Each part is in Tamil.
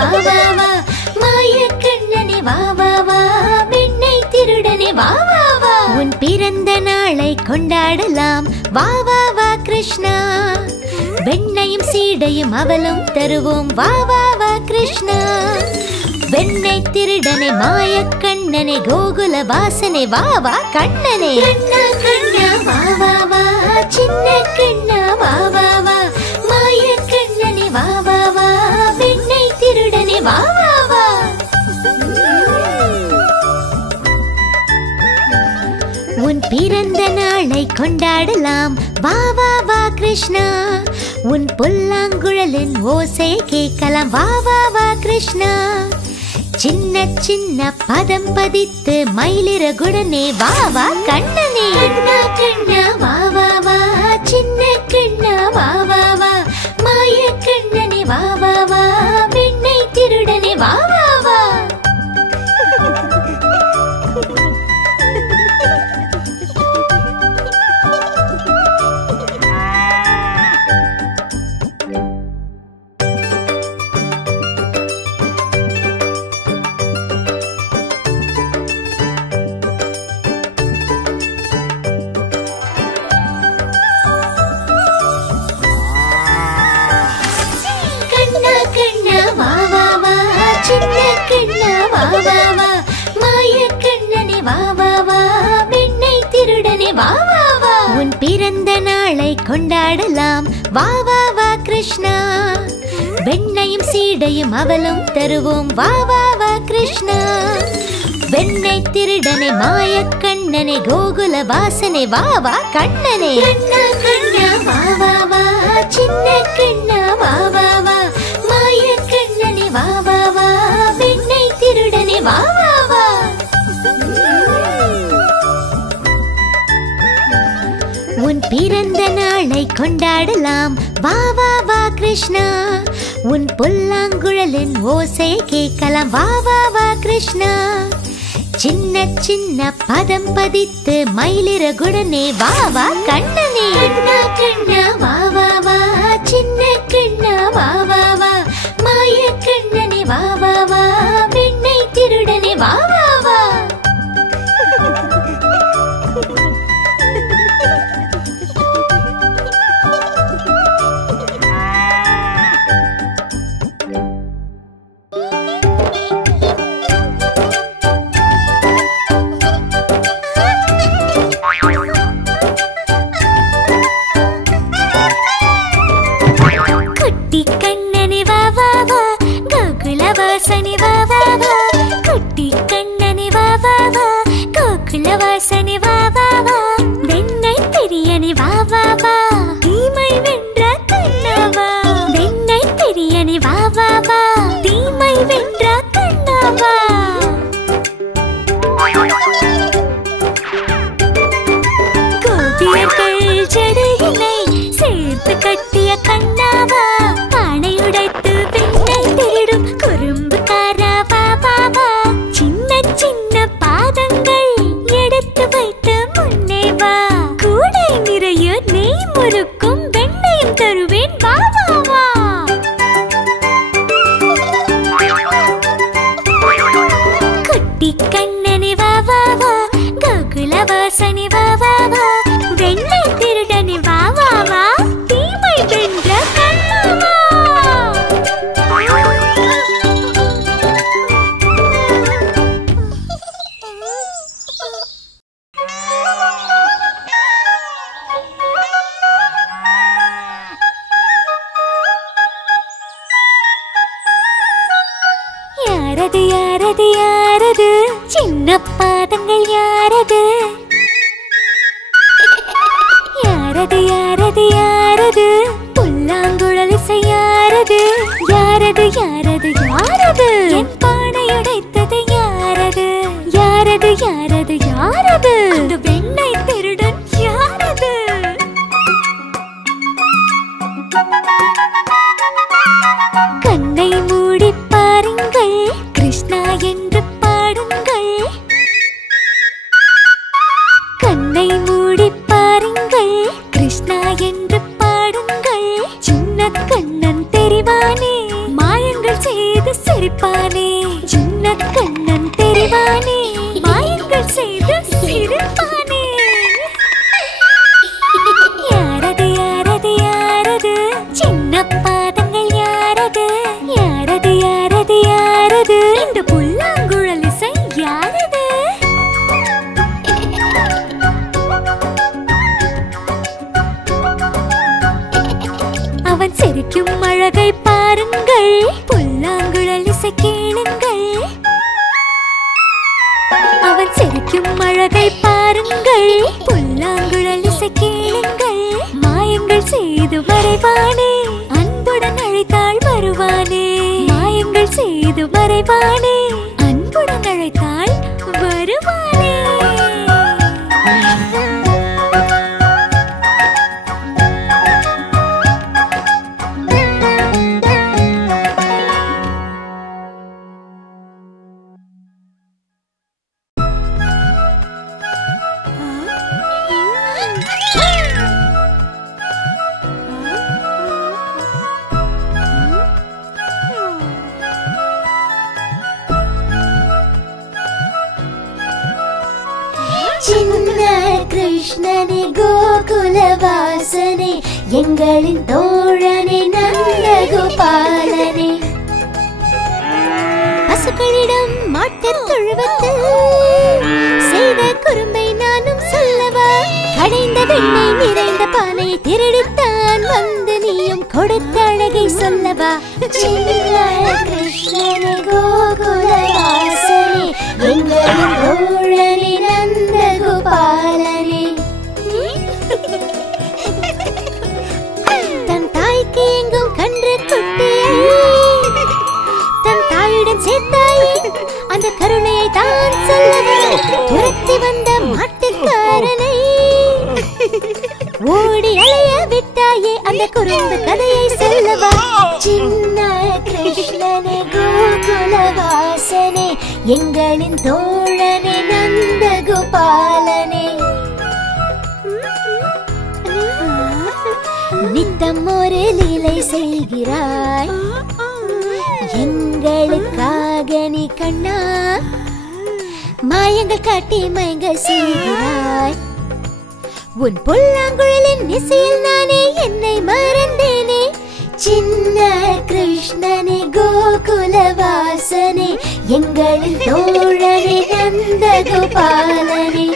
வா வா வா மாய கண்ணனே வா வா வா வெண்ணை திருடனே வா வா வா உன் பிறந்த நாளை கொண்டாடலாம் வா வா வா கிருஷ்ணா வெண்ணையும் சீடையும் அவலும் தருவோம் வா வா வா கிருஷ்ணா வெண்ணை திருடனே மாய கண்ணனே கோகுல வாசனே வா வா கண்ணனே கண்ணா கண்ணா வா வா வா சின்ன கண்ணா வா வா வா மாய கண்ணனே வா வா வா வெண்ணை திருடனே வா வா வா உன் பிறந்த நாளை கொண்டாடலாம் வா வா வா கிருஷ்ணா உன் புல்லாங்குழலின் ஓசை கேட்கலாம் வா வா வா கிருஷ்ணா சின்ன சின்ன பதம் பதித்து மயிலிறகுடனே வா வா கண்ணனே கண்ணா கண்ணா வா வா வா சின்ன கண்ணா வா வா வா மாய கண்ணனே வா வா வா வெண்ணை திருடனே வா வா வா உன் பிறந்த நாளை கொண்டாடலாம் வா வா வா கிருஷ்ணா வெண்ணையும் சீடையும் அவலும் தருவோம் வா வா வா கிருஷ்ணா வெண்ணை திருடனே மாய கண்ணனே கோகுல வாசனே வா வா கண்ணனே கண்ணா கண்ணா வா வா வா சின்ன கண்ணா வா வா வா மாய கண்ணனே வா வா வா வெண்ணை திருடனே வா வா வா உன் பிறந்த நாளை கொண்டாடலாம் வா வா வா கிருஷ்ணா உன் புல்லாங்குழலின் ஓசை கேட்கலாம் வா வா வா கிருஷ்ணா சின்ன சின்ன பதம் பதித்து மயிலிறகுடனே வா வா கண்ணனே கண்ணா கண்ணா வா வா வா சின்ன கண்ணா வா வா வா மாய கண்ணனே வா வா வா வெண்ணை திருடனே வா வா வா வாசனே வா வா வா குட்டி கண்ணனே வா வா வா கோகுல வாசனே வா வா வா வெண்ணை பெரியனே வா வா வா தீமை வென்ற கண்ணாவா வெண்ணை பெரியனே வா வா வா தீமை வென்ற கண்ணாவா கோபியர்கள் ஜடையினை சேர்த்து கட்டிய கண்ணாவா பானை உடைத்து வெண்ணை திருடும் குறும்புக்காரா வா வா வா சின்ன சின்ன பாதங்கள் எடுத்து வைத்து முன்னே வா கூடை நிறைய நெய் முறுக்கும் வெண்ணையும் தருவேன் வா வா வா குட்டி கண்ணனே வா வா வா கோகுல வாசனே வா வா வா வெண்ணை திருடனே வா வா வா தீமை வென்ற கண்ணாவா யாரது யாரது யாரது சின்ன பாதங்கள் யாரது யாரது யாரது யாரது புல்லாங்குழல் இசை யாரது யாரது யாரது யாரது என் பானை உடைத்தது யாரது யாரது யாரது யாரது அந்த வெண்ணை திருடன் யாரது கண்ணை மூடி பாருங்கள் கிருஷ்ணா என்று பாடுங்கள் கண்ணை மூடி பாருங்கள் கிருஷ்ணா என்று பாடுங்கள் சின்ன கண்ணன் தெரிவானே மாயங்கள் செய்து செய்து சிரிப்பானே. யாரது யாரது யாரது சின்ன பாதங்கள் யாரது யாரது யாரது யாரது இந்த புல்லாங்குழல் இசை யாரது? அவன் சிரிக்கும் அழகை பாருங்கள், புல்லாங்குழல் இசை கேளுங்கள். அவன் சிரிக்கும் அழகை பாருங்கள், புல்லாங்குழல் இசை கேளுங்கள். மாயங்கள் செய்து வரைவானே, அன்புடன் அழைத்தாள் வருவானே. மாயங்கள் செய்து வரைவானே, அன்புடன் அழைத்தாள் வருவானே. சின்ன கிருஷ்ணனே கோகுலவாசனே, எங்களின் தோழனே நந்தகோபாலனே. பசுக்களிடம் மாட்டுத் தொழுவத்தில் செய்த குறும்பை நானும் சொல்லவா? கடைந்த வெண்ணெய் நிறைந்த பானை திருடித்தான் வந்து நீயும் கொடுத்த அழகை சொல்லவா? சின்ன கிருஷ்ணனே கோகுலவாசனே, எங்களின் தோழனே நந்தகோபாலனே. தன் தாய்க்கு எங்கும் கன்று குட்டியை தன் தாயுடன் சேர்த்தாயே, அந்த கருணையை தான் சொல்லவா? துரத்தி வந்த மாட்டுக்காரனை ஓடி அலைய விட்டாயே, அந்த குறும்பு கதையை சொல்லவா? சின்ன கிருஷ்ணனே கோகுலவாசனே, எங்களின் தோழனே நந்தகோபாலனே. நித்தம் ஒரு லீலை செய்கிறாய், எங்களுக்காக நீ கண்ணா. மாயங்கள் காட்டி மயங்க செய்கிறாய், உன் புல்லாங்குழலின் இசையில் நானே என்னை மறந்தேனே. சின்ன கிருஷ்ணனே கோகுலவாசனே, எங்களின் தோழனே நந்தகோபாலனே.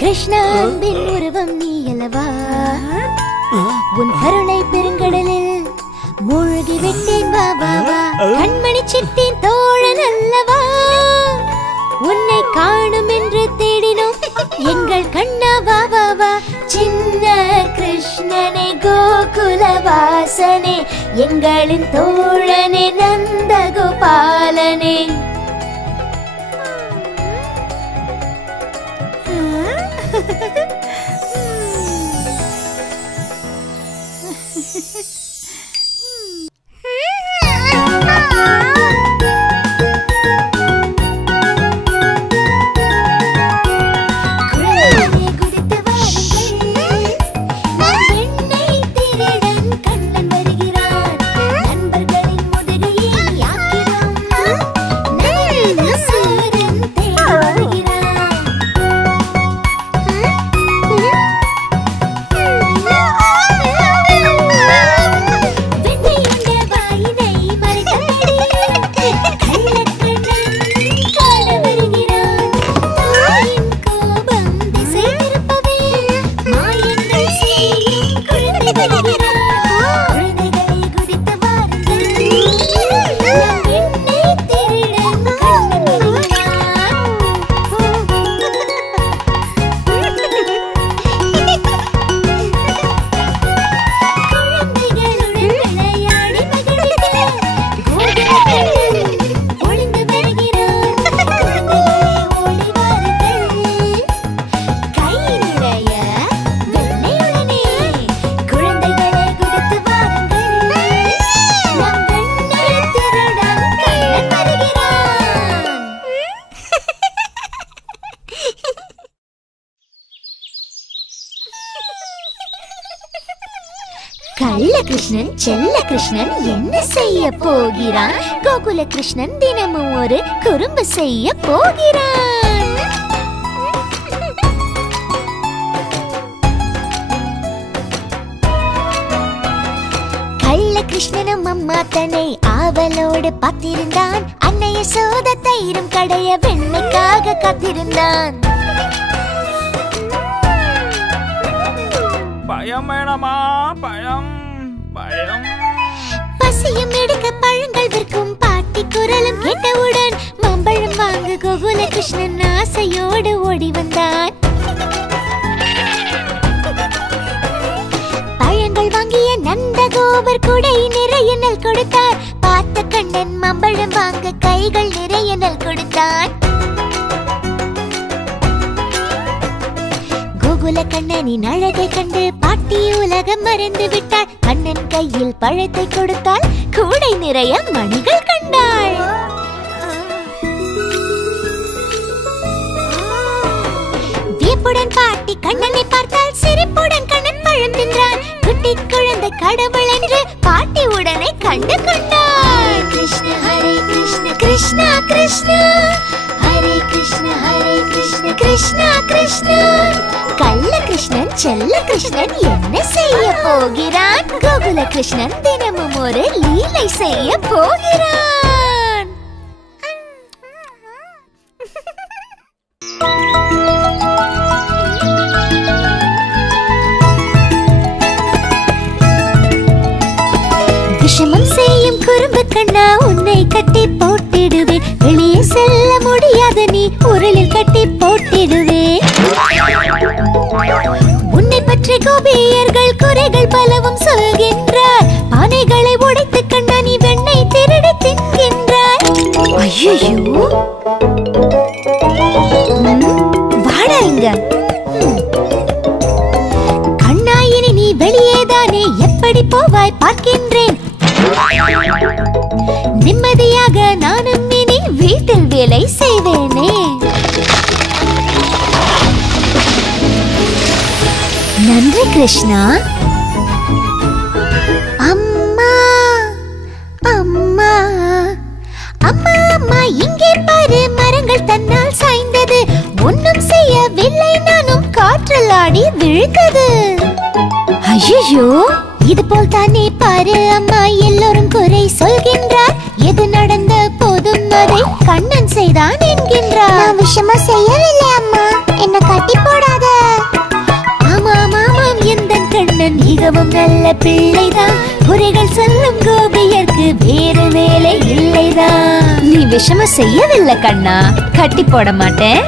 கிருஷ்ணா அன்பின் உருவம் நீ அல்லவா? உன் கருணை பெருங்கடலில் மூழ்கி விட்டேன் வா வா வா. கண்மணி சிட்டின் தோழன் அல்லவா? உன்னை காணும் என்று தேடினோம் எங்கள் கண்ணா வா வா வா. சின்ன கிருஷ்ணனே கோகுலவாசனே, எங்களின் தோழனே நந்தகோபாலனே. கள்ள கிருஷ்ணன் செல்ல கிருஷ்ணன் என்ன செய்ய போகிறான்? கோகுல கிருஷ்ணன் தினமும் ஒரு குறும்பு செய்ய போகிறான். கள்ள கிருஷ்ணனும் அம்மா தன்னை ஆவலோடு பார்த்திருந்தான். அன்னை யசோதை தயிரும் கடைய வெண்ணைக்காக காத்திருந்தான். பயம் வேணாமா? பயம் பயம். பசியும் எடுக்க பழங்கள் விற்கும் பாட்டி குரலும் கேட்டவுடன் மாம்பழம் வாங்க கோகுல கிருஷ்ணன் ஆசையோடு ஓடி வந்தான். பழங்கள் வாங்கிய நந்தகோபர் குடை நிறைய நெல் கொடுத்தார். பார்த்த கண்ணன் மாம்பழம் வாங்க கைகள் நிறைய நெல் கொடுத்தான். கோகுல கண்ணனின் அழகை கண்டு பாட்டி உலகம் மறந்து விட்டாள். கண்ணன் கையில் பழத்தை கொடுத்தாள். கூடை நிறைய மணிகள் கண்டாள். வியப்புடன் பாட்டி கண்ணனை பார்த்தால். சிரிப்புடன் கண்ணன் பழம் தின்றான். குட்டி குழந்தை கடவுள் என்று பாட்டி உடனே கண்டு கொண்டாள். கிருஷ்ண ஹரே கிருஷ்ண கிருஷ்ணா கிருஷ்ணா ஹரே கிருஷ்ண ஹரே கிருஷ்ண கிருஷ்ணா கிருஷ்ணா. கள்ள கிருஷ்ணன் செல்ல கிருஷ்ணன் என்ன செய்ய போகிறான்? கோகுல கிருஷ்ணன் தினமும் ஒரு லீலை செய்ய போகிறான். விஷமம் செய்யும் குறும்பு கண்ணா உன்னை கட்டி போட்டிடுவேன். வெளியே செல்ல முடியாத நீ உரலில் கட்டி போட்டிடுவேன். உன்னை பற்றி கோபியர்கள் குறைகள் பலவும் சொல்கின்றார். பானைகளை உடைத்து கண்ணா நீ வெண்ணை திருடி தின்கின்றாய். ஐயோ வாடா இங்க. கண்ணா இனி நீ வெளியேதானே எப்படி போவாய் பார்க்கின்றேன். நிம்மதியாக நானும் இனி வீட்டில் வேலை செய்வேனே. நன்றி கிருஷ்ணா. அம்மா அம்மா அம்மா அம்மா இங்கே பாரு, மரங்கள் தன்னால் சாய்ந்தது. ஒன்னும் செய்யவில்லை, நானும் காற்றில் ஆடி விழுந்தது. ஐயோ இது போல் தானே பாரு அம்மா எல்லோரும் குறை சொல்கின்றார். எது நடந்த போதும் அதை கண்ணன் செய்தான் என்கின்றார். நான் விஷமா செய்யவில்லை அம்மா, என்ன கட்டி போடாத. ஆமாம் ஆமாம் எந்த கண்ணன் மிகவும் நல்ல பிள்ளைதான். குறைகள் சொல்லும் கோபியர்க்கு வேறு வேலை இல்லைதான். நீ விஷமா செய்யவில்லை கண்ணா, கட்டி போட மாட்டேன்.